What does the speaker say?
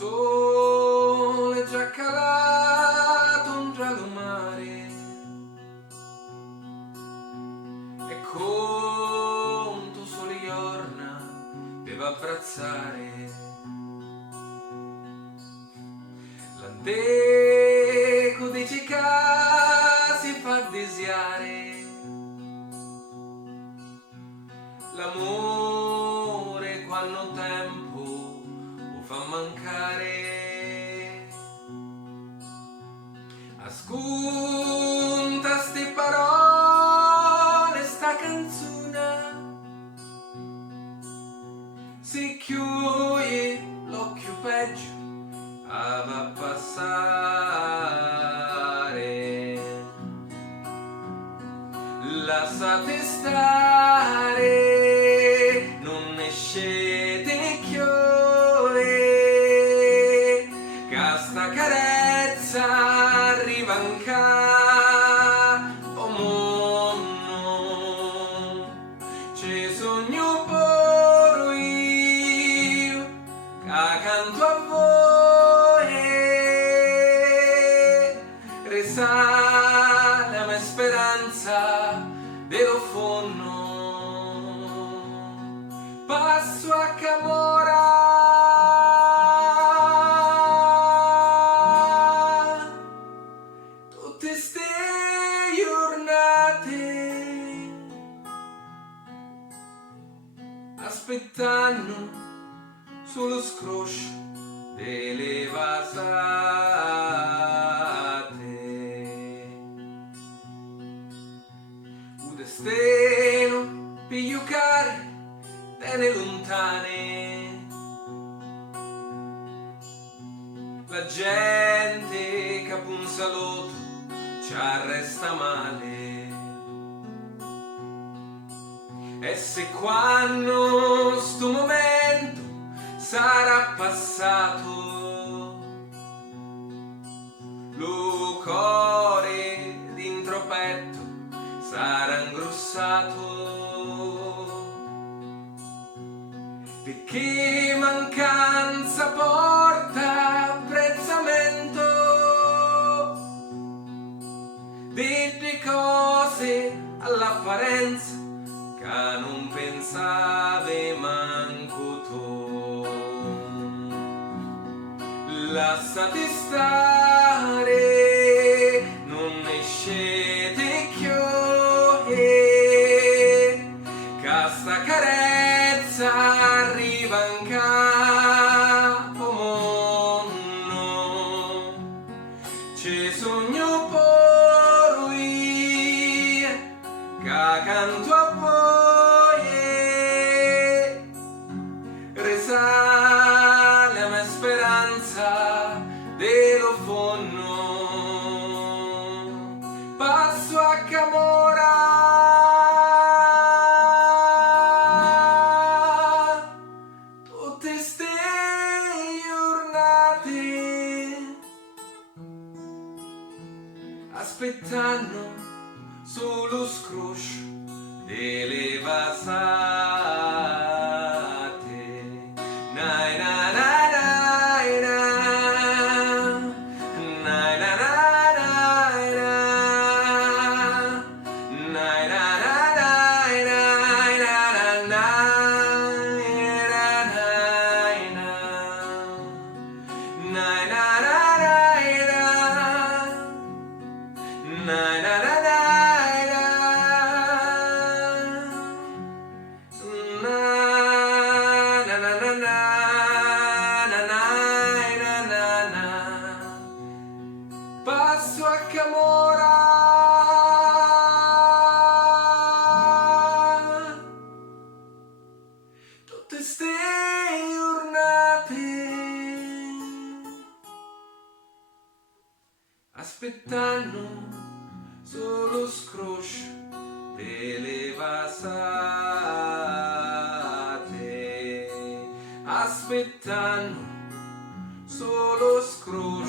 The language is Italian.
sole già calato un giallo mare e con tu sole giorna deve abbracciare l'anteco di cica si fa desiare l'amore quando tempo lo fa mancare. Ascolta sti parole, sta canzone, si chiude l'occhio peggio va passare. Lasciate stare, non ne scete chiove, che sta carezza arriva anche o mondo. Ci sogno pure io, che accanto a voi risale la mia speranza dello fondo. Passo a Camora, tutte ste giornate aspettando sullo scroscio delle vasate. Un destino piglio care bene lontane, la gente che un saluto ci arresta male. E se quando sto momento sarà passato, lo cuore dentro petto sarà ingrossato, perché mancanza porta apprezzamento delle cose all'apparenza che non pensavi manco tu. Lasciate stare, non ne scete chiove, che sta carezza arriva anche a mondo. Ci sogno pure io, che accanto a voi risale la mia speranza dello fondo. Passo a Camora, tutte ste giornate aspettando sullo scroscio delle vasate. Nai na na nai na, nai na na nai na, nai na na nai nai na na nai na, nai na na nai na, nai na na nai na, na na na na na na na na na. Passo a Camora, tutte ste giornate aspettando solo scroscio delle vasate, aspettando solo scroscio